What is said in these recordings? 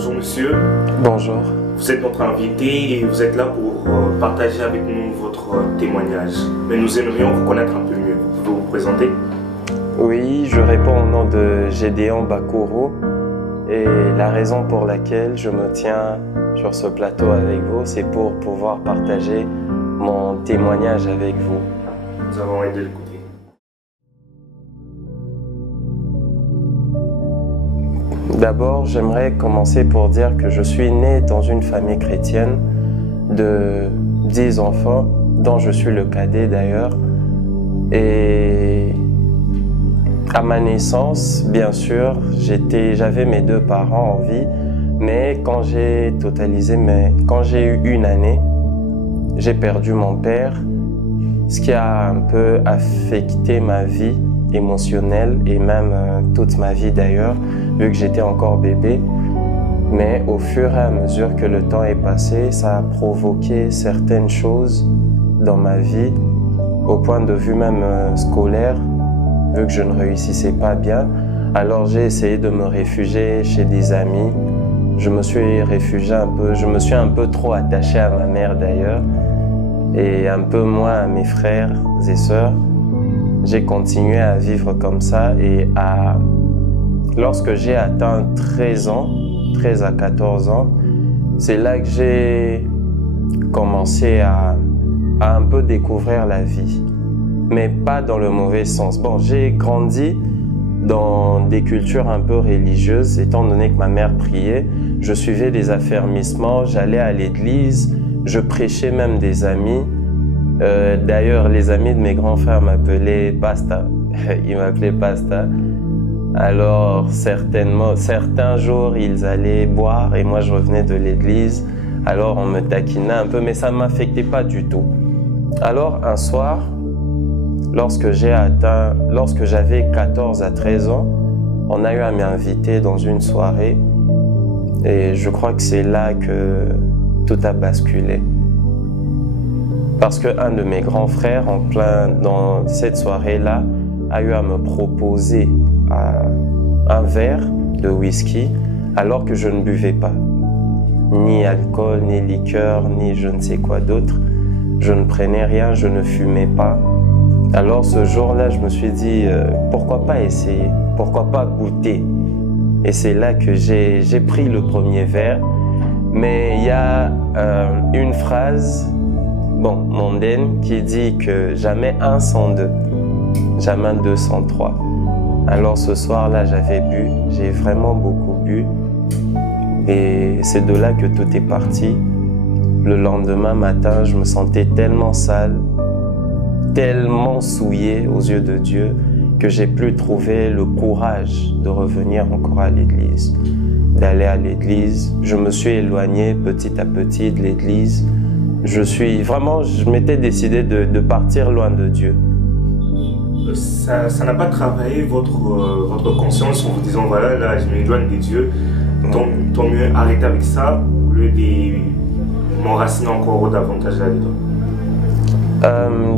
Bonjour monsieur, Bonjour. vous êtes notre invité et vous êtes là pour partager avec nous votre témoignage. Mais nous aimerions vous connaître un peu mieux. Vous pouvez vous présenter? Oui, je réponds au nom de Gédéon Bakoro et la raison pour laquelle je me tiens sur ce plateau avec vous, c'est pour pouvoir partager mon témoignage avec vous. Nous avons envie de l'écouter. D'abord, j'aimerais commencer pour dire que je suis né dans une famille chrétienne de 10 enfants, dont je suis le cadet d'ailleurs. Et à ma naissance, bien sûr, j'avais mes deux parents en vie, mais quand j'ai eu une année, j'ai perdu mon père, ce qui a un peu affecté ma vie émotionnelle et même toute ma vie d'ailleurs, vu que j'étais encore bébé. Mais au fur et à mesure que le temps est passé, ça a provoqué certaines choses dans ma vie, au point de vue même scolaire, vu que je ne réussissais pas bien. Alors j'ai essayé de me réfugier chez des amis. Je me suis un peu trop attaché à ma mère d'ailleurs, et un peu moins à mes frères et sœurs. J'ai continué à vivre comme ça et lorsque j'ai atteint 13 à 14 ans, c'est là que j'ai commencé à un peu découvrir la vie, mais pas dans le mauvais sens. Bon, j'ai grandi dans des cultures un peu religieuses, étant donné que ma mère priait. Je suivais des affermissements, j'allais à l'église, je prêchais même des amis. D'ailleurs, les amis de mes grands frères m'appelaient Pasta. Ils m'appelaient Pasta. Alors, certains jours, ils allaient boire et moi, je revenais de l'église. Alors, on me taquinait un peu, mais ça ne m'affectait pas du tout. Alors, un soir, lorsque j'avais 14 à 13 ans, on a eu à m'inviter dans une soirée. Et je crois que c'est là que tout a basculé. Parce qu'un de mes grands frères, dans cette soirée-là, a eu à me proposer un verre de whisky alors que je ne buvais pas. Ni alcool, ni liqueur, ni je ne sais quoi d'autre. Je ne prenais rien, je ne fumais pas. Alors ce jour-là, je me suis dit, pourquoi pas essayer? Pourquoi pas goûter? Et c'est là que j'ai pris le premier verre. Mais il y a une phrase mondaine qui dit que jamais un sans deux, jamais deux sans trois. Alors ce soir-là, j'avais bu, j'ai vraiment beaucoup bu. Et c'est de là que tout est parti. Le lendemain matin, je me sentais tellement sale, tellement souillé aux yeux de Dieu, que j'ai plus trouvé le courage de revenir encore à l'église, d'aller à l'église. Je me suis éloigné petit à petit de l'église. Je m'étais décidé de partir loin de Dieu. Ça n'a pas travaillé votre conscience en vous disant voilà, là je m'éloigne de Dieu, tant mieux arrêter avec ça au lieu de m'enraciner encore davantage là-dedans?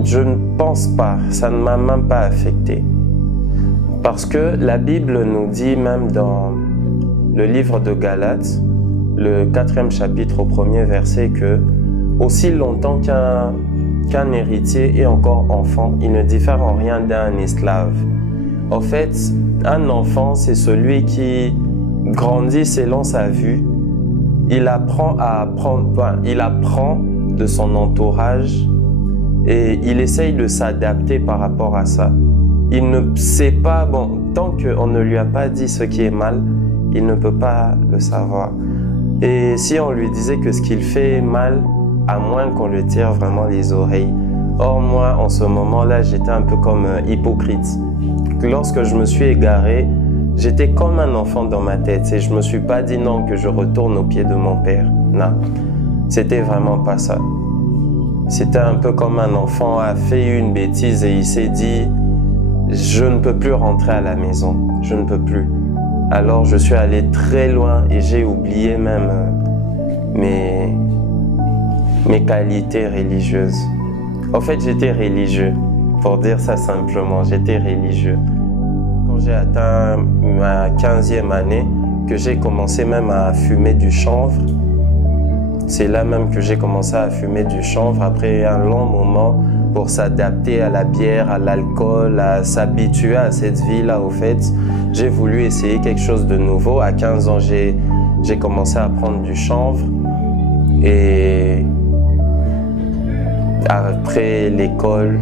Je ne pense pas, ça ne m'a même pas affecté. Parce que la Bible nous dit même dans le livre de Galates, le 4e chapitre au 1er verset, que aussi longtemps qu'un héritier est encore enfant, il ne diffère en rien d'un esclave. En fait, un enfant, c'est celui qui grandit selon sa vue. Il apprend de son entourage et il essaye de s'adapter par rapport à ça. Il ne sait pas, tant qu'on ne lui a pas dit ce qui est mal, il ne peut pas le savoir. Et si on lui disait que ce qu'il fait est mal, à moins qu'on le tire vraiment les oreilles. Or moi, en ce moment-là, j'étais un peu comme hypocrite. Lorsque je me suis égaré, j'étais comme un enfant dans ma tête et je me suis pas dit non, que je retourne au pied de mon père. Non, c'était vraiment pas ça. C'était un peu comme un enfant a fait une bêtise et il s'est dit je ne peux plus rentrer à la maison, je ne peux plus. Alors je suis allé très loin et j'ai oublié même mes qualités religieuses. En fait, j'étais religieux, pour dire ça simplement, j'étais religieux. Quand j'ai atteint ma 15e année, que j'ai commencé même à fumer du chanvre. C'est là même que j'ai commencé à fumer du chanvre après un long moment pour s'adapter à la bière, à l'alcool, à s'habituer à cette vie-là. Au fait, j'ai voulu essayer quelque chose de nouveau. À 15 ans, j'ai commencé à prendre du chanvre. Et après l'école,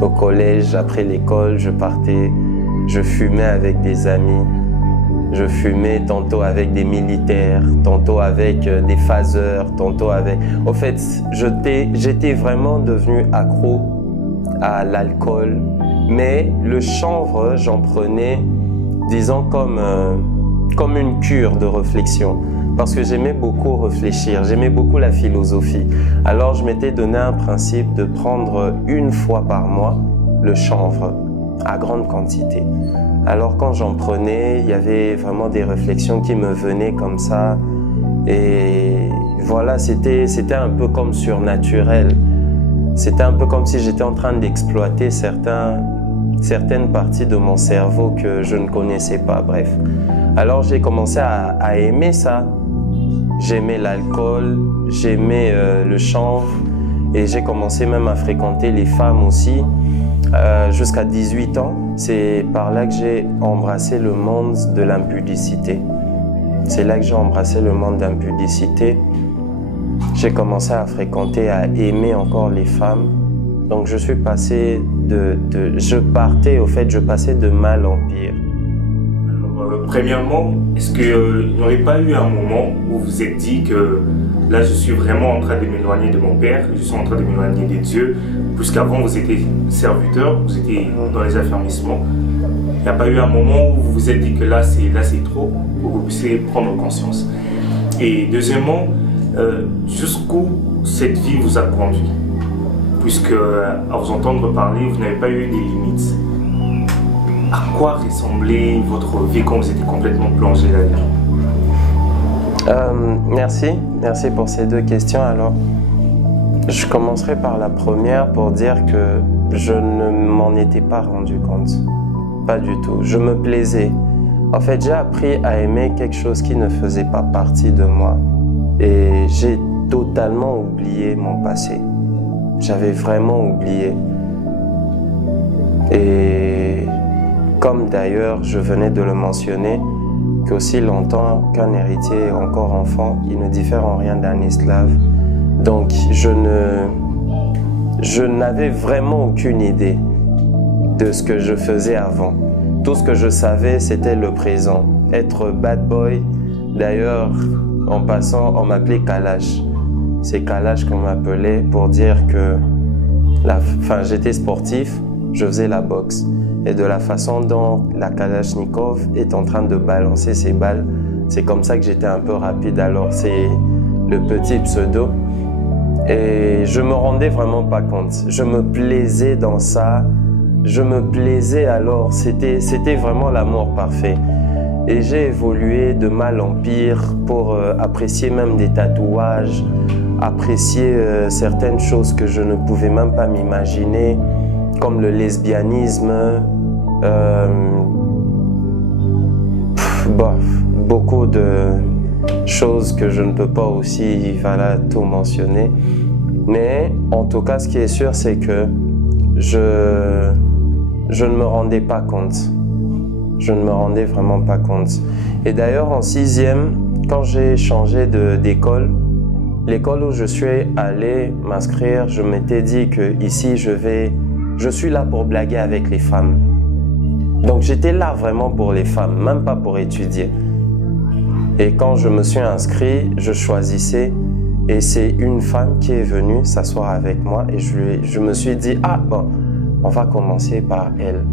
au collège, après l'école, je fumais avec des amis. Je fumais tantôt avec des militaires, tantôt avec des phaseurs, tantôt avec... Au fait, j'étais vraiment devenu accro à l'alcool. Mais le chanvre, j'en prenais, disons, comme une cure de réflexion. Parce que j'aimais beaucoup réfléchir, j'aimais beaucoup la philosophie. Alors je m'étais donné un principe de prendre une fois par mois le chanvre à grande quantité. Alors quand j'en prenais, il y avait vraiment des réflexions qui me venaient comme ça. Et voilà, c'était un peu comme surnaturel. C'était un peu comme si j'étais en train d'exploiter certaines parties de mon cerveau que je ne connaissais pas, bref. Alors j'ai commencé à aimer ça. J'aimais l'alcool, j'aimais le chanvre et j'ai commencé même à fréquenter les femmes aussi jusqu'à 18 ans. C'est par là que j'ai embrassé le monde de l'impudicité. C'est là que j'ai embrassé le monde d'impudicité. J'ai commencé à fréquenter, à aimer encore les femmes. Donc je suis passé je passais de mal en pire. Premièrement, est-ce qu'il n'y aurait pas eu un moment où vous vous êtes dit que là je suis vraiment en train de m'éloigner de mon père, je suis en train de m'éloigner des dieux, puisqu'avant vous étiez serviteur, vous étiez dans les affermissements. Il n'y a pas eu un moment où vous vous êtes dit que là c'est trop, pour que vous puissiez prendre conscience. Et deuxièmement, jusqu'où cette vie vous a conduit, puisque à vous entendre parler, vous n'avez pas eu des limites. À quoi ressemblait votre vie quand vous étiez complètement plongé là-dedans? Merci pour ces deux questions. Alors, je commencerai par la première pour dire que je ne m'en étais pas rendu compte. Pas du tout. Je me plaisais. En fait, j'ai appris à aimer quelque chose qui ne faisait pas partie de moi. Et j'ai totalement oublié mon passé. J'avais vraiment oublié. Et comme d'ailleurs, je venais de le mentionner, qu'aussi longtemps qu'un héritier est encore enfant, il ne diffère en rien d'un esclave. Donc, je n'avais vraiment aucune idée de ce que je faisais avant. Tout ce que je savais, c'était le présent. Être bad boy. D'ailleurs, en passant, on m'appelait Kalash. C'est Kalash qu'on m'appelait pour dire que j'étais sportif, je faisais la boxe. Et de la façon dont la Kalachnikov est en train de balancer ses balles, c'est comme ça que j'étais un peu rapide. Alors c'est le petit pseudo. Et je me rendais vraiment pas compte. Je me plaisais dans ça. Je me plaisais alors. C'était vraiment l'amour parfait. Et j'ai évolué de mal en pire pour apprécier même des tatouages, apprécier certaines choses que je ne pouvais même pas m'imaginer, comme le lesbianisme, beaucoup de choses que je ne peux pas aussi tout mentionner. Mais en tout cas, ce qui est sûr, c'est que je ne me rendais pas compte. Je ne me rendais vraiment pas compte. Et d'ailleurs, en 6e, quand j'ai changé d'école, l'école où je suis allé m'inscrire, je m'étais dit que ici, je suis là pour blaguer avec les femmes. Donc j'étais là vraiment pour les femmes, même pas pour étudier. Et quand je me suis inscrit, je choisissais et c'est une femme qui est venue s'asseoir avec moi et je me suis dit, ah bon, on va commencer par elle.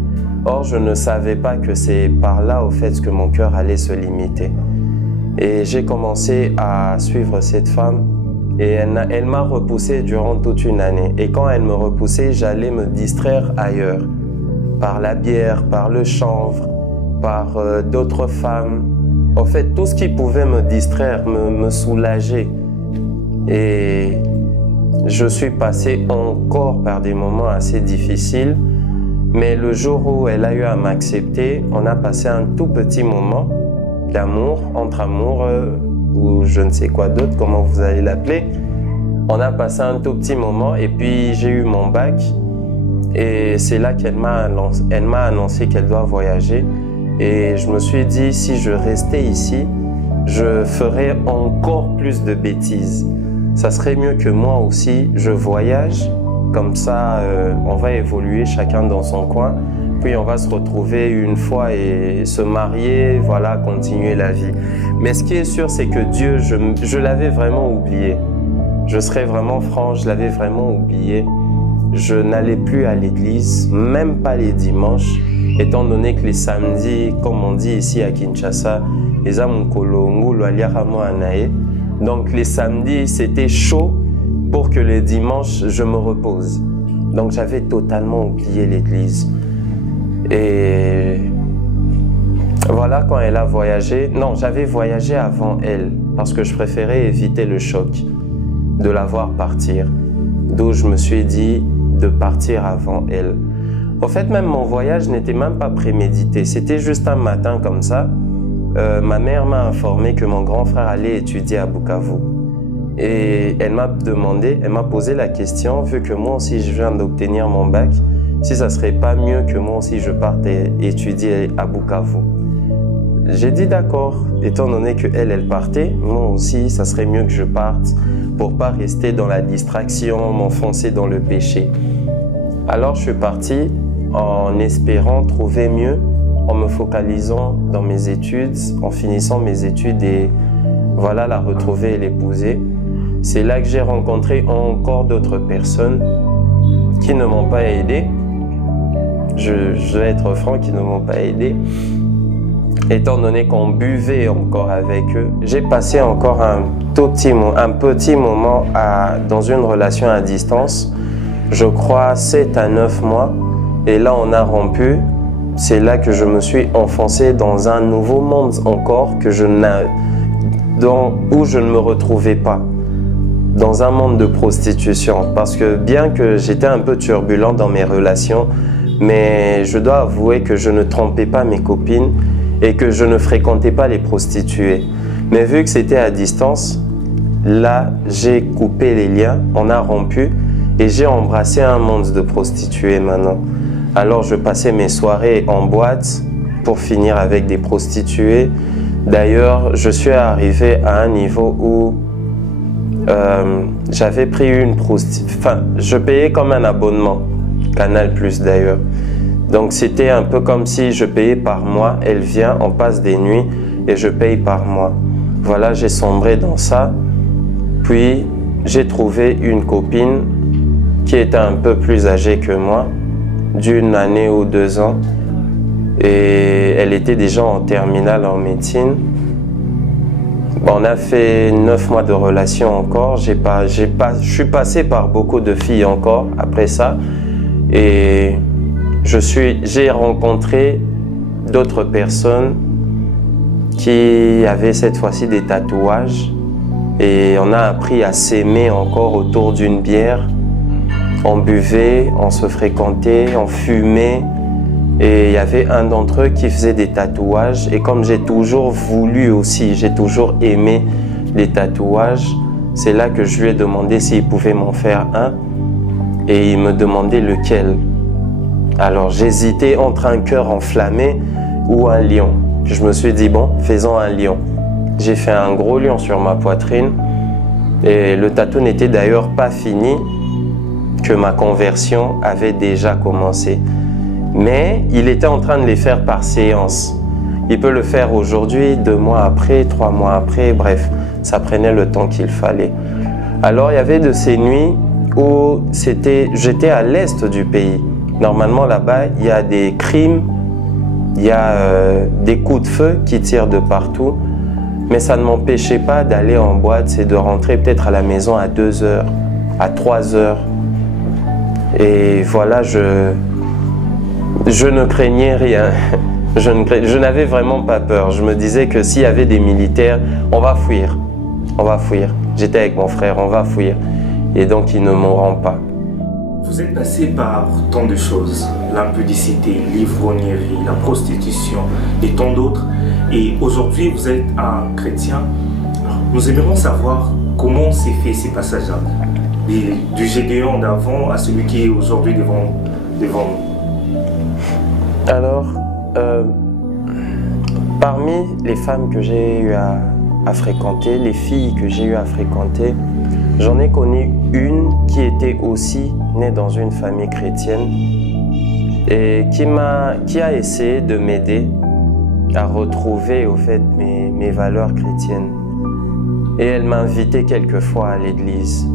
Or, je ne savais pas que c'est par là au fait que mon cœur allait se limiter. Et j'ai commencé à suivre cette femme. Et elle m'a repoussé durant toute une année. Et quand elle me repoussait, j'allais me distraire ailleurs. Par la bière, par le chanvre, par d'autres femmes. En fait, tout ce qui pouvait me distraire, me soulager. Et je suis passé encore par des moments assez difficiles. Mais le jour où elle a eu à m'accepter, on a passé un tout petit moment. d'amour, entre amour, ou je ne sais quoi d'autre, comment vous allez l'appeler. On a passé un tout petit moment et puis j'ai eu mon bac. Et c'est là qu'elle m'a annoncé qu'elle doit voyager. Et je me suis dit, si je restais ici, je ferais encore plus de bêtises. Ça serait mieux que moi aussi, je voyage. Comme ça, on va évoluer chacun dans son coin. Puis on va se retrouver une fois et se marier, voilà, continuer la vie. Mais ce qui est sûr, c'est que Dieu, je l'avais vraiment oublié. Je serais vraiment franc, je l'avais vraiment oublié. Je n'allais plus à l'église, même pas les dimanches, étant donné que les samedis, comme on dit ici à Kinshasa, donc les samedis, c'était chaud pour que les dimanches, je me repose. Donc j'avais totalement oublié l'église. Et voilà, quand elle a voyagé, non, j'avais voyagé avant elle, parce que je préférais éviter le choc de la voir partir. D'où je me suis dit de partir avant elle. En fait, même mon voyage n'était même pas prémédité. C'était juste un matin comme ça. Ma mère m'a informé que mon grand frère allait étudier à Bukavu. Et elle m'a posé la question, vu que moi aussi je viens d'obtenir mon bac, si ça serait pas mieux que moi aussi je parte étudier à Bukavu. J'ai dit d'accord, étant donné qu'elle partait, moi aussi ça serait mieux que je parte pour pas rester dans la distraction, m'enfoncer dans le péché. Alors je suis parti en espérant trouver mieux, en me focalisant dans mes études, en finissant mes études et voilà, la retrouver et l'épouser. C'est là que j'ai rencontré encore d'autres personnes qui ne m'ont pas aidé. Je vais être franc, qui ne m'ont pas aidé. Étant donné qu'on buvait encore avec eux, j'ai passé encore un petit moment dans une relation à distance. Je crois 7 à 9 mois. Et là, on a rompu. C'est là que je me suis enfoncé dans un nouveau monde encore où je ne me retrouvais pas. Dans un monde de prostitution. Parce que bien que j'étais un peu turbulent dans mes relations, mais je dois avouer que je ne trompais pas mes copines et que je ne fréquentais pas les prostituées. Mais vu que c'était à distance, là, j'ai coupé les liens, on a rompu et j'ai embrassé un monde de prostituées maintenant. Alors, je passais mes soirées en boîte pour finir avec des prostituées. D'ailleurs, je suis arrivé à un niveau où j'avais pris une prostituée. Enfin, je payais comme un abonnement, Canal+ d'ailleurs. Donc, c'était un peu comme si je payais par mois. Elle vient, on passe des nuits et je paye par mois. Voilà, j'ai sombré dans ça. Puis, j'ai trouvé une copine qui était un peu plus âgée que moi, d'1 année ou 2 ans. Et elle était déjà en terminale en médecine. On a fait 9 mois de relation encore. Je suis passé par beaucoup de filles encore après ça. Et j'ai rencontré d'autres personnes qui avaient cette fois-ci des tatouages. Et on a appris à s'aimer encore autour d'une bière. On buvait, on se fréquentait, on fumait. Et il y avait un d'entre eux qui faisait des tatouages. Et comme j'ai toujours voulu aussi, j'ai toujours aimé les tatouages, c'est là que je lui ai demandé s'il pouvait m'en faire un. Et il me demandait lequel. Alors j'hésitais entre un cœur enflammé ou un lion. Je me suis dit, bon, faisons un lion. J'ai fait un gros lion sur ma poitrine. Et le tatou n'était d'ailleurs pas fini, que ma conversion avait déjà commencé. Mais il était en train de les faire par séance. Il peut le faire aujourd'hui, 2 mois après, 3 mois après, bref, ça prenait le temps qu'il fallait. Alors il y avait de ces nuits où j'étais à l'est du pays. Normalement là-bas, il y a des crimes, il y a des coups de feu qui tirent de partout. Mais ça ne m'empêchait pas d'aller en boîte et de rentrer peut-être à la maison à 2 heures, à 3 heures. Et voilà, je ne craignais rien. Je n'avais vraiment pas peur. Je me disais que s'il y avait des militaires, on va fuir. On va fuir. J'étais avec mon frère, on va fuir. Et donc, ils ne mourront pas. Vous êtes passé par tant de choses, l'impudicité, l'ivrognerie, la prostitution et tant d'autres. Et aujourd'hui, vous êtes un chrétien. Alors, nous aimerions savoir comment s'est fait ces passages-là. Du Gédéon d'avant à celui qui est aujourd'hui devant nous. Alors, parmi les femmes que j'ai eu à fréquenter, les filles que j'ai eu à fréquenter, j'en ai connu une qui était aussi née dans une famille chrétienne et qui a essayé de m'aider à retrouver au fait mes valeurs chrétiennes. Et elle m'a invité quelquefois à l'église.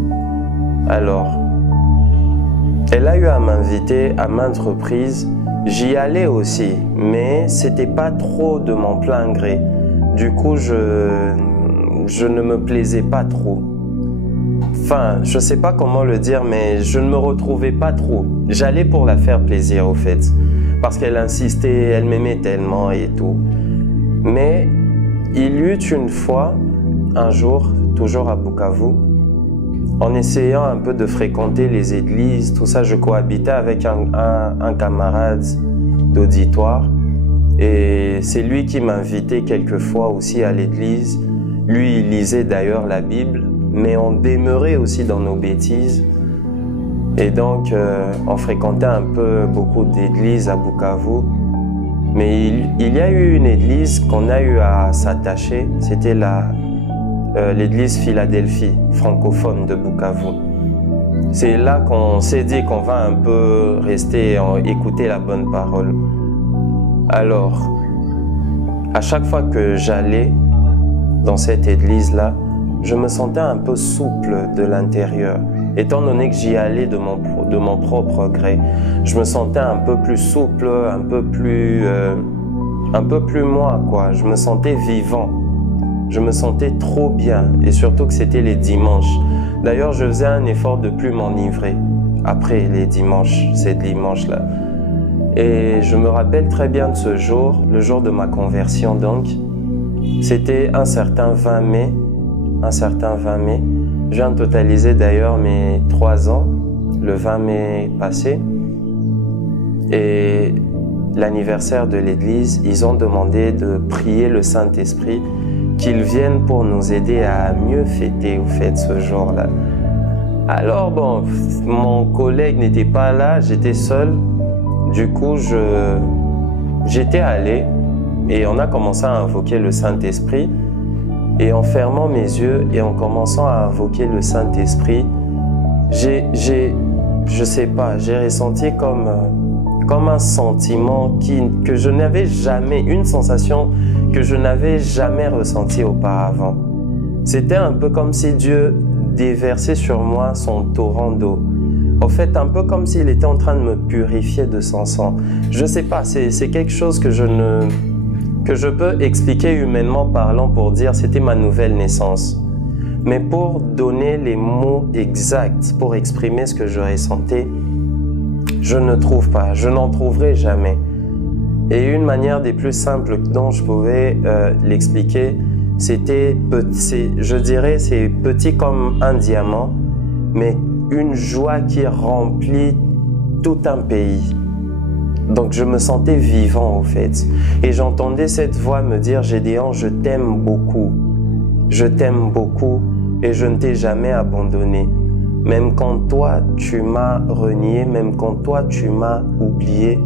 Alors, elle a eu à m'inviter à maintes reprises. J'y allais aussi, mais c'était pas trop de mon plein gré. Du coup, je ne me plaisais pas trop. Enfin, je sais pas comment le dire, mais je ne me retrouvais pas trop. J'allais pour la faire plaisir, au fait. Parce qu'elle insistait, elle m'aimait tellement et tout. Mais il y eut une fois, un jour, toujours à Bukavu, en essayant un peu de fréquenter les églises, tout ça, je cohabitais avec un camarade d'auditoire. Et c'est lui qui m'invitait quelquefois aussi à l'église. Lui, il lisait d'ailleurs la Bible, mais on demeurait aussi dans nos bêtises. Et donc, on fréquentait un peu beaucoup d'églises à Bukavu. Mais il y a eu une église qu'on a eu à s'attacher. C'était l'église Philadelphie, francophone de Bukavu. C'est là qu'on s'est dit qu'on va un peu rester et écouter la bonne parole. Alors, à chaque fois que j'allais dans cette église-là, je me sentais un peu souple de l'intérieur. Étant donné que j'y allais de mon propre gré, je me sentais un peu plus souple, un peu plus moi, quoi. Je me sentais vivant. Je me sentais trop bien, et surtout que c'était les dimanches. D'ailleurs, je faisais un effort de plus m'enivrer après les dimanches, ces dimanches-là. Et je me rappelle très bien de ce jour, le jour de ma conversion donc. C'était un certain 20 mai. Je viens de totaliser d'ailleurs mes 3 ans, le 20 mai passé. Et l'anniversaire de l'église, ils ont demandé de prier le Saint-Esprit qu'il vienne pour nous aider à mieux fêter au fait ce jour-là. Alors bon, mon collègue n'était pas là, j'étais seul. Du coup, j'étais allé et on a commencé à invoquer le Saint-Esprit. Et en fermant mes yeux et en commençant à invoquer le Saint-Esprit, je sais pas, j'ai ressenti comme un sentiment que je n'avais jamais, une sensation que je n'avais jamais ressentie auparavant. C'était un peu comme si Dieu déversait sur moi son torrent d'eau. En fait, un peu comme s'il était en train de me purifier de son sang. Je sais pas, c'est quelque chose que je peux expliquer humainement parlant pour dire c'était ma nouvelle naissance. Mais pour donner les mots exacts, pour exprimer ce que je ressentais, je ne trouve pas, je n'en trouverai jamais. Et une manière des plus simples dont je pouvais l'expliquer, c'était, je dirais, c'est petit comme un diamant, mais une joie qui remplit tout un pays. Donc je me sentais vivant au fait. Et j'entendais cette voix me dire « Gédéon, je t'aime beaucoup. Je t'aime beaucoup et je ne t'ai jamais abandonné. Même quand toi tu m'as renié, même quand toi tu m'as oublié,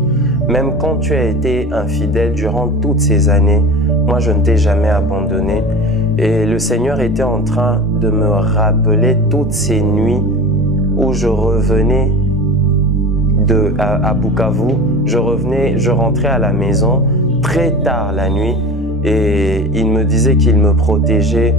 même quand tu as été infidèle durant toutes ces années, moi je ne t'ai jamais abandonné. » Et le Seigneur était en train de me rappeler toutes ces nuits où je revenais à Bukavu, je rentrais à la maison très tard la nuit et il me disait qu'il me protégeait.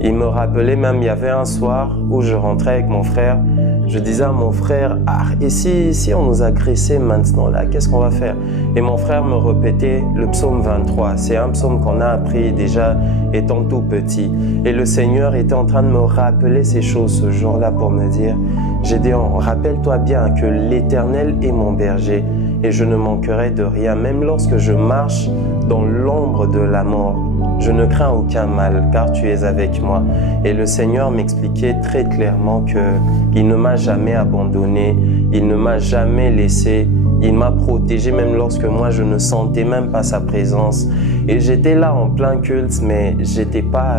Il me rappelait même, il y avait un soir où je rentrais avec mon frère, je disais à mon frère, « Ah, et si on nous agressait maintenant là, qu'est-ce qu'on va faire ?» Et mon frère me répétait le psaume 23. C'est un psaume qu'on a appris déjà étant tout petit. Et le Seigneur était en train de me rappeler ces choses ce jour-là pour me dire, « Gédéon, rappelle-toi bien que l'Éternel est mon berger et je ne manquerai de rien, même lorsque je marche dans l'ombre de la mort. je ne crains aucun mal, car tu es avec moi. Et le Seigneur m'expliquait très clairement qu'il ne m'a jamais abandonné, il ne m'a jamais laissé, il m'a protégé même lorsque moi je ne sentais même pas sa présence. Et j'étais là en plein culte, mais j'étais pas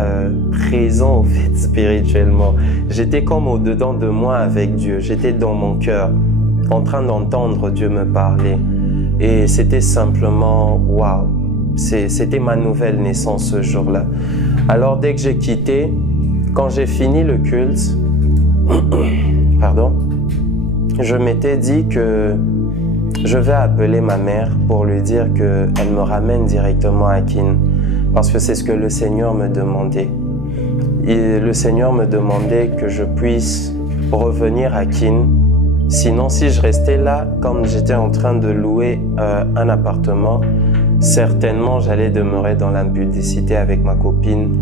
présent au fait spirituellement. J'étais comme au-dedans de moi avec Dieu, j'étais dans mon cœur, en train d'entendre Dieu me parler. Et c'était simplement waouh. C'était ma nouvelle naissance ce jour-là. Alors dès que j'ai quitté, quand j'ai fini le culte, pardon, je m'étais dit que je vais appeler ma mère pour lui dire qu'elle me ramène directement à Keene, parce que c'est ce que le Seigneur me demandait. Et le Seigneur me demandait que je puisse revenir à Keene. Sinon, si je restais là, comme j'étais en train de louer un appartement, certainement j'allais demeurer dans l'impudicité avec ma copine.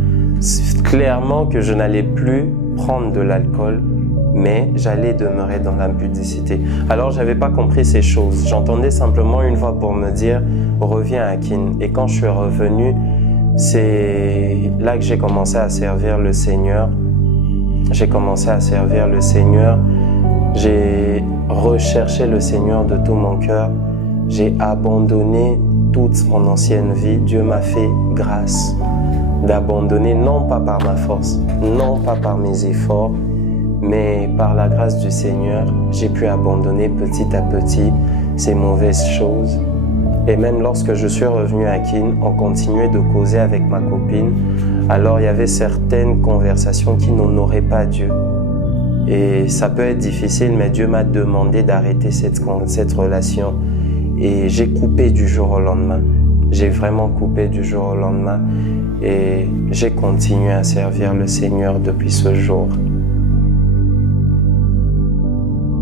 Clairement que je n'allais plus prendre de l'alcool, mais j'allais demeurer dans l'impudicité. Alors, je n'avais pas compris ces choses. J'entendais simplement une voix pour me dire « Reviens à Keene ». Et quand je suis revenu, c'est là que j'ai commencé à servir le Seigneur. J'ai commencé à servir le Seigneur. J'ai recherché le Seigneur de tout mon cœur. J'ai abandonné toute mon ancienne vie. Dieu m'a fait grâce d'abandonner, non pas par ma force, non pas par mes efforts, mais par la grâce du Seigneur, j'ai pu abandonner petit à petit ces mauvaises choses. Et même lorsque je suis revenu à Keene, on continuait de causer avec ma copine. Alors il y avait certaines conversations qui n'honoraient pas Dieu. Et ça peut être difficile, mais Dieu m'a demandé d'arrêter cette relation. Et j'ai coupé du jour au lendemain. J'ai vraiment coupé du jour au lendemain. Et j'ai continué à servir le Seigneur depuis ce jour.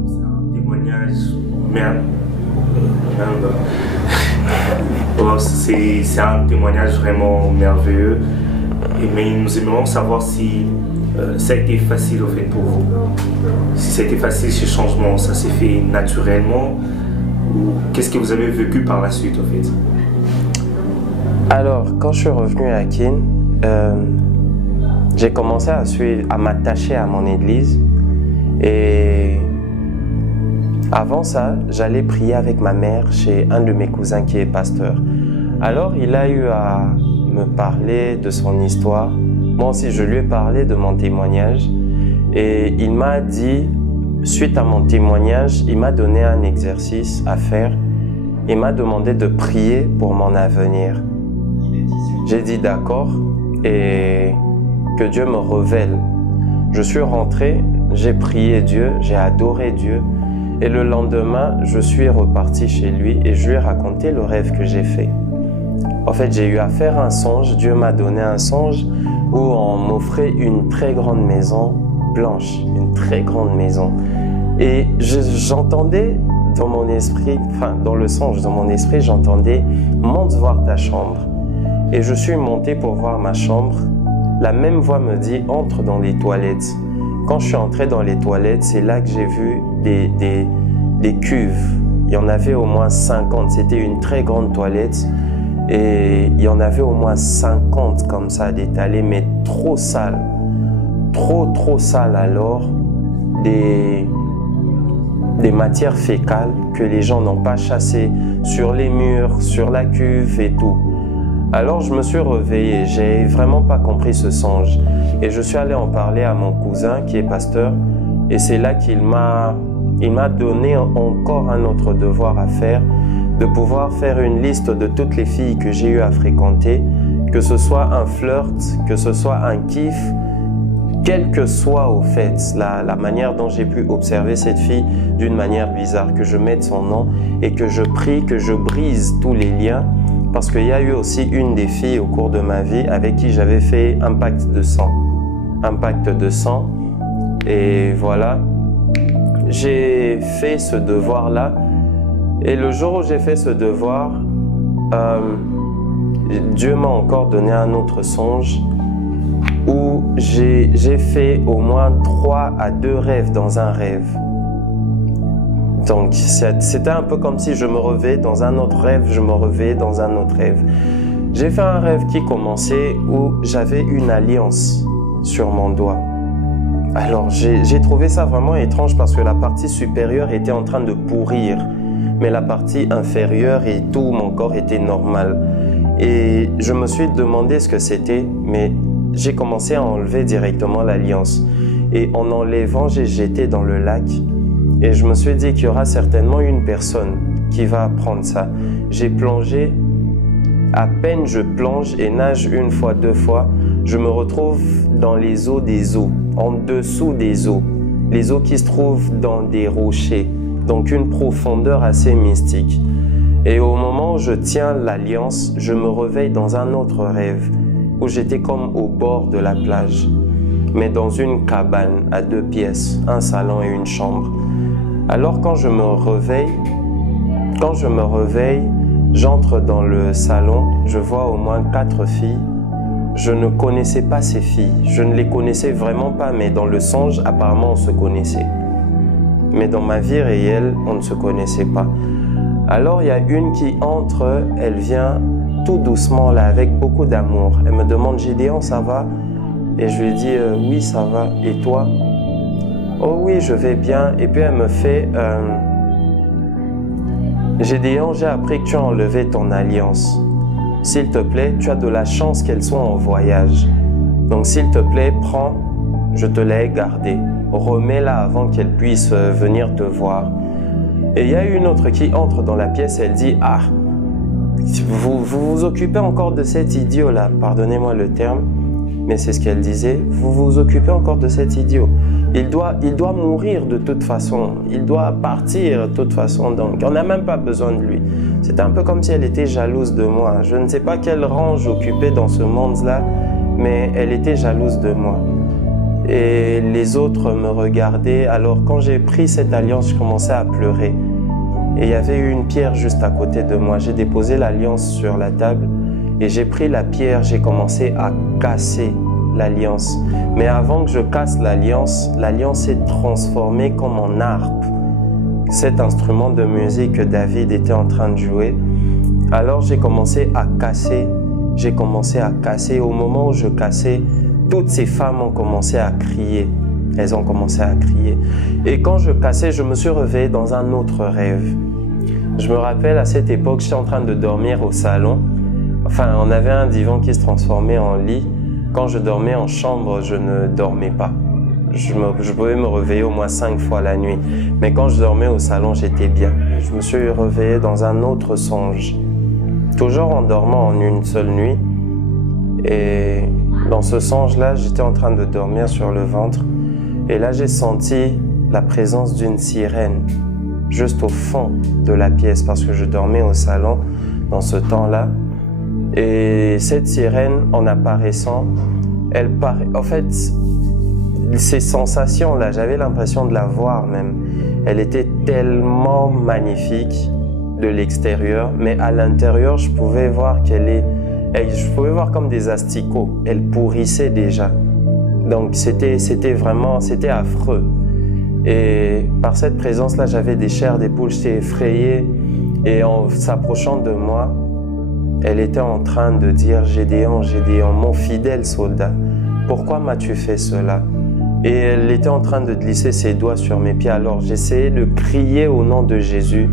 C'est un témoignage c'est un témoignage vraiment merveilleux. Mais nous aimerions savoir si ça a été facile au fait pour vous. Si ça a été facile ce changement, ça s'est fait naturellement ou qu'est-ce que vous avez vécu par la suite au fait? Alors, quand je suis revenu à Keene, j'ai commencé à m'attacher à mon église. Et avant ça, j'allais prier avec ma mère chez un de mes cousins qui est pasteur. Alors, il a eu à me parler de son histoire. Moi aussi, je lui ai parlé de mon témoignage. Et il m'a dit, suite à mon témoignage, il m'a donné un exercice à faire. Il m'a demandé de prier pour mon avenir. J'ai dit d'accord et que Dieu me révèle. Je suis rentré, j'ai prié Dieu, j'ai adoré Dieu. Et le lendemain, je suis reparti chez lui et je lui ai raconté le rêve que j'ai fait. En fait, j'ai eu à faire un songe. Dieu m'a donné un songe où on m'offrait une très grande maison blanche, une très grande maison. Et j'entendais dans mon esprit, enfin dans le songe, dans mon esprit, j'entendais « monte voir ta chambre ». Et je suis monté pour voir ma chambre. La même voix me dit « entre dans les toilettes ». Quand je suis entré dans les toilettes, c'est là que j'ai vu des cuves. Il y en avait au moins 50. C'était une très grande toilette. Et il y en avait au moins 50 comme ça d'étalées, mais trop sales. Trop sales alors. Des matières fécales que les gens n'ont pas chassées sur les murs, sur la cuve et tout. Alors je me suis réveillé, j'ai vraiment pas compris ce songe. Et je suis allé en parler à mon cousin qui est pasteur. Et c'est là qu'il m'a donné encore un autre devoir à faire, de pouvoir faire une liste de toutes les filles que j'ai eu à fréquenter, que ce soit un flirt, que ce soit un kiff, quelle que soit au fait la manière dont j'ai pu observer cette fille d'une manière bizarre, que je mette son nom et que je prie, que je brise tous les liens. Parce qu'il y a eu aussi une des filles au cours de ma vie avec qui j'avais fait un pacte de sang. Un pacte de sang. Et voilà, j'ai fait ce devoir-là. Et le jour où j'ai fait ce devoir, Dieu m'a encore donné un autre songe où j'ai fait au moins 3 à 2 rêves dans un rêve. Donc c'était un peu comme si je me réveillais dans un autre rêve, je me réveillais dans un autre rêve. J'ai fait un rêve qui commençait où j'avais une alliance sur mon doigt. Alors j'ai trouvé ça vraiment étrange parce que la partie supérieure était en train de pourrir, mais la partie inférieure et tout mon corps était normal. Et je me suis demandé ce que c'était, mais j'ai commencé à enlever directement l'alliance. Et en enlevant, j'ai jeté dans le lac. Et je me suis dit qu'il y aura certainement une personne qui va prendre ça. J'ai plongé, à peine je plonge et nage une fois, deux fois, je me retrouve dans les eaux des eaux, en dessous des eaux. Les eaux qui se trouvent dans des rochers, donc une profondeur assez mystique. Et au moment où je tiens l'alliance, je me réveille dans un autre rêve, où j'étais comme au bord de la plage, mais dans une cabane à 2 pièces, un salon et une chambre. Alors quand je me réveille, j'entre dans le salon, je vois au moins 4 filles. Je ne connaissais pas ces filles, je ne les connaissais vraiment pas, mais dans le songe, apparemment on se connaissait. Mais dans ma vie réelle, on ne se connaissait pas. Alors il y a une qui entre, elle vient tout doucement là, avec beaucoup d'amour. Elle me demande, Gédéon, ça va? Et je lui dis, oui, ça va. Et toi? Oh oui, je vais bien. Et puis elle me fait, Gédéon, j'ai appris que tu as enlevé ton alliance. S'il te plaît, tu as de la chance qu'elles soient en voyage. Donc s'il te plaît, prends, je te l'ai gardée. Remets-la avant qu'elle puisse venir te voir. Et il y a une autre qui entre dans la pièce, elle dit, ah, vous occupez encore de cet idiot-là, pardonnez-moi le terme, mais c'est ce qu'elle disait, vous vous occupez encore de cet idiot. Il doit mourir de toute façon, il doit partir de toute façon, donc on n'a même pas besoin de lui. C'était un peu comme si elle était jalouse de moi. Je ne sais pas quel rang j'occupais dans ce monde-là, mais elle était jalouse de moi. Et les autres me regardaient. Alors quand j'ai pris cette alliance, je commençais à pleurer. Et il y avait une pierre juste à côté de moi. J'ai déposé l'alliance sur la table et j'ai pris la pierre, j'ai commencé à casser l'alliance. Mais avant que je casse l'alliance s'est transformée comme en harpe. Cet instrument de musique que David était en train de jouer. Alors j'ai commencé à casser. Au moment où je cassais, toutes ces femmes ont commencé à crier. Elles ont commencé à crier. Et quand je cassais, je me suis réveillé dans un autre rêve. Je me rappelle, à cette époque, j'étais en train de dormir au salon. Enfin, on avait un divan qui se transformait en lit. Quand je dormais en chambre, je ne dormais pas. Je pouvais me réveiller au moins 5 fois la nuit. Mais quand je dormais au salon, j'étais bien. Je me suis réveillé dans un autre songe. Toujours en dormant en une seule nuit. Et dans ce songe-là, j'étais en train de dormir sur le ventre. Et là, j'ai senti la présence d'une sirène juste au fond de la pièce parce que je dormais au salon dans ce temps-là. Et cette sirène, en apparaissant, en fait, ces sensations-là, j'avais l'impression de la voir même. Elle était tellement magnifique de l'extérieur, mais à l'intérieur, je pouvais voir je pouvais voir comme des asticots. Elle pourrissait déjà. Donc c'était affreux. Et par cette présence-là, j'avais des chairs d'épaule, j'étais effrayé. Et en s'approchant de moi, elle était en train de dire, Gédéon, Gédéon, mon fidèle soldat, pourquoi m'as-tu fait cela? Et elle était en train de glisser ses doigts sur mes pieds. Alors j'essayais de crier au nom de Jésus.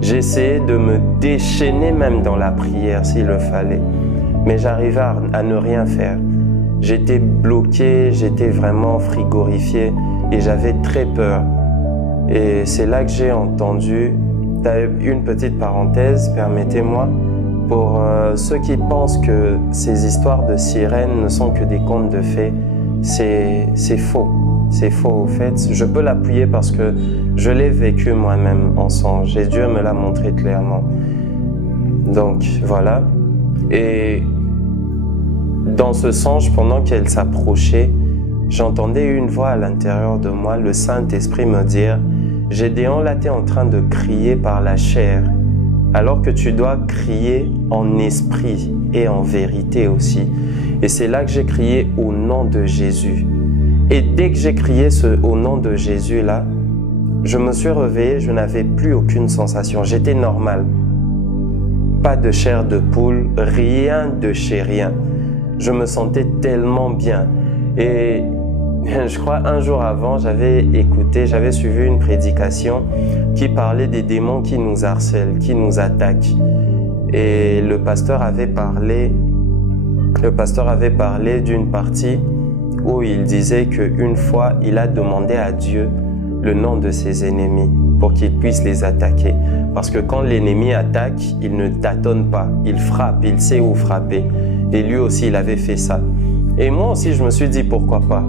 J'essayais de me déchaîner même dans la prière s'il le fallait. Mais j'arrivais à ne rien faire. J'étais bloqué, j'étais vraiment frigorifié et j'avais très peur. Et c'est là que j'ai entendu, une petite parenthèse, permettez-moi, pour ceux qui pensent que ces histoires de sirènes ne sont que des contes de fées, c'est faux. C'est faux au fait. Je peux l'appuyer parce que je l'ai vécu moi-même en songe et Dieu me l'a montré clairement. Donc voilà. Et dans ce songe, pendant qu'elle s'approchait, j'entendais une voix à l'intérieur de moi, le Saint-Esprit me dire « Gédéon, là, tu es en train de crier par la chair, alors que tu dois crier en esprit et en vérité aussi. » Et c'est là que j'ai crié au nom de Jésus. Et dès que j'ai crié au nom de Jésus là, je me suis réveillé, je n'avais plus aucune sensation, j'étais normal. pas de chair de poule, rien de chez rien. Je me sentais tellement bien. Et je crois un jour avant, j'avais suivi une prédication qui parlait des démons qui nous harcèlent, qui nous attaquent. Et le pasteur avait parlé d'une partie où il disait qu'une fois, il a demandé à Dieu le nom de ses ennemis pour qu'il puisse les attaquer. Parce que quand l'ennemi attaque, il ne tâtonne pas, il frappe, il sait où frapper. Et lui aussi, il avait fait ça. Et moi aussi, je me suis dit, pourquoi pas?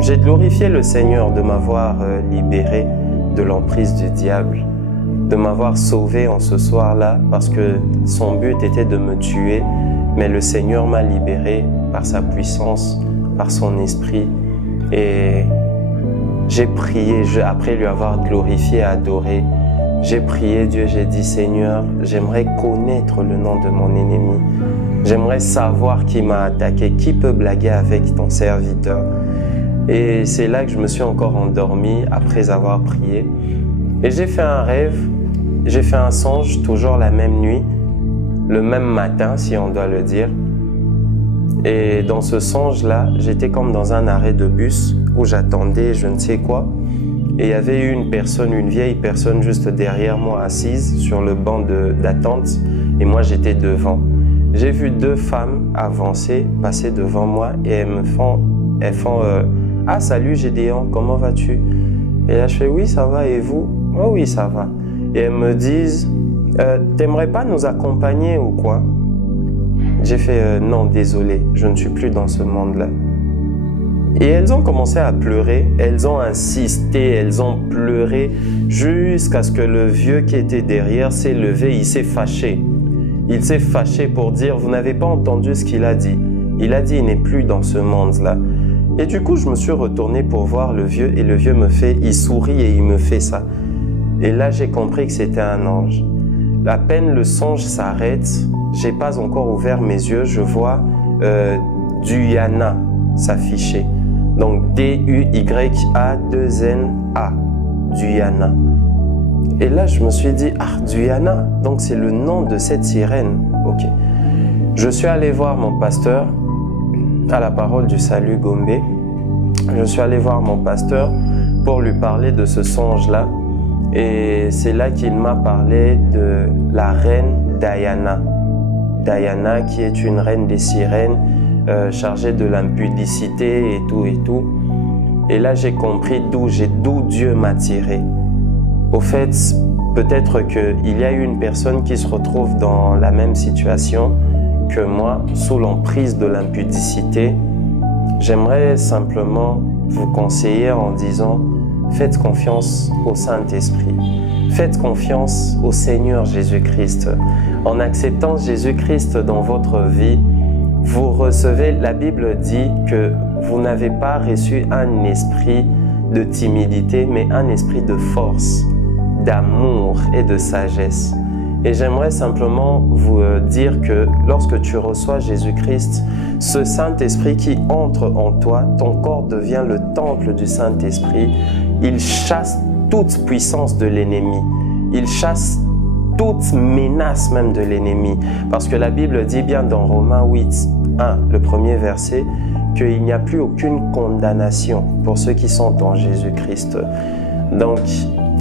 J'ai glorifié le Seigneur de m'avoir libéré de l'emprise du diable, de m'avoir sauvé en ce soir-là, parce que son but était de me tuer, mais le Seigneur m'a libéré par sa puissance, par son esprit. Et j'ai prié, après lui avoir glorifié, adoré, j'ai prié Dieu, j'ai dit, Seigneur, j'aimerais connaître le nom de mon ennemi. J'aimerais savoir qui m'a attaqué, qui peut blaguer avec ton serviteur. Et c'est là que je me suis encore endormi après avoir prié. Et j'ai fait un rêve, j'ai fait un songe, toujours la même nuit, le même matin, si on doit le dire. Et dans ce songe-là, j'étais comme dans un arrêt de bus où j'attendais je ne sais quoi. Et il y avait une vieille personne juste derrière moi assise sur le banc d'attente. Et moi, j'étais devant. J'ai vu deux femmes avancer, passer devant moi et elles font ah, salut Gédéon, comment vas-tu? Et là, je fais oui, ça va, et vous? Oh oui, ça va. Et elles me disent t'aimerais pas nous accompagner ou quoi? J'ai fait non, désolé, je ne suis plus dans ce monde-là. Et elles ont commencé à pleurer, elles ont insisté, elles ont pleuré jusqu'à ce que le vieux qui était derrière s'est levé, il s'est fâché. Il s'est fâché pour dire, vous n'avez pas entendu ce qu'il a dit. Il a dit, il n'est plus dans ce monde-là. Et du coup, je me suis retourné pour voir le vieux et le vieux il sourit et il me fait ça. Et là, j'ai compris que c'était un ange. À peine le songe s'arrête, j'ai pas encore ouvert mes yeux, je vois Duyana s'afficher. Donc D-U-Y-A-2-N-A, Duyana. Et là, je me suis dit, ah, Duyana, donc c'est le nom de cette sirène. Ok. Je suis allé voir mon pasteur à la Parole du Salut Gombe. Je suis allé voir mon pasteur pour lui parler de ce songe-là. Et c'est là qu'il m'a parlé de la reine Diana. Diana, qui est une reine des sirènes, chargée de l'impudicité et tout et tout. Et là, j'ai compris d'où Dieu m'a tiré. Au fait, peut-être qu'il y a une personne qui se retrouve dans la même situation que moi, sous l'emprise de l'impudicité. J'aimerais simplement vous conseiller en disant, faites confiance au Saint-Esprit. Faites confiance au Seigneur Jésus-Christ. En acceptant Jésus-Christ dans votre vie, vous recevez, la Bible dit que vous n'avez pas reçu un esprit de timidité, mais un esprit de force, d'amour et de sagesse. Et j'aimerais simplement vous dire que lorsque tu reçois Jésus-Christ, ce Saint-Esprit qui entre en toi, ton corps devient le temple du Saint-Esprit. Il chasse toute puissance de l'ennemi. Il chasse toute menace même de l'ennemi. Parce que la Bible dit bien dans Romains 8, 1, le premier verset, qu'il n'y a plus aucune condamnation pour ceux qui sont en Jésus-Christ. Donc,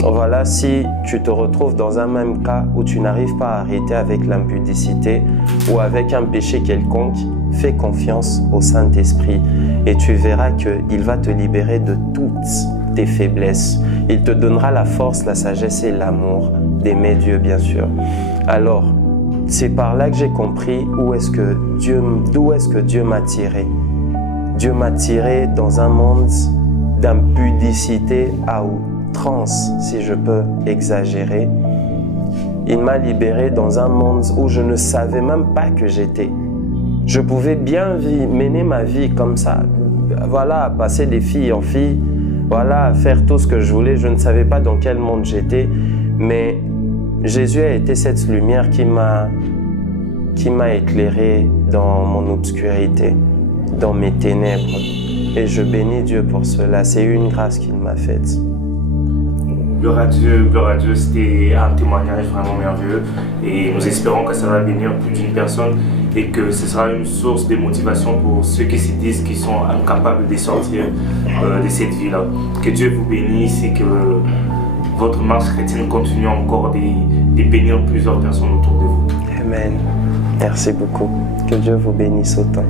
voilà, si tu te retrouves dans un même cas où tu n'arrives pas à arrêter avec l'impudicité ou avec un péché quelconque, fais confiance au Saint-Esprit et tu verras qu'il va te libérer de toutes tes faiblesses. Il te donnera la force, la sagesse et l'amour d'aimer Dieu, bien sûr. Alors, c'est par là que j'ai compris d'où est-ce que Dieu m'a tiré. Dieu m'a tiré dans un monde d'impudicité à outrance, si je peux exagérer. Il m'a libéré dans un monde où je ne savais même pas que j'étais. Je pouvais bien mener ma vie comme ça, voilà, passer de fille en fille, voilà, faire tout ce que je voulais. Je ne savais pas dans quel monde j'étais, mais Jésus a été cette lumière qui m'a éclairé dans mon obscurité, dans mes ténèbres. Et je bénis Dieu pour cela. C'est une grâce qu'il m'a faite. gloire à Dieu, c'était un témoignage vraiment merveilleux et nous espérons que ça va bénir plus d'une personne et que ce sera une source de motivation pour ceux qui se disent qu'ils sont incapables de sortir de cette vie-là. Que Dieu vous bénisse et que votre marche chrétienne continue encore de bénir plusieurs personnes autour de vous. Amen. Merci beaucoup. Que Dieu vous bénisse autant.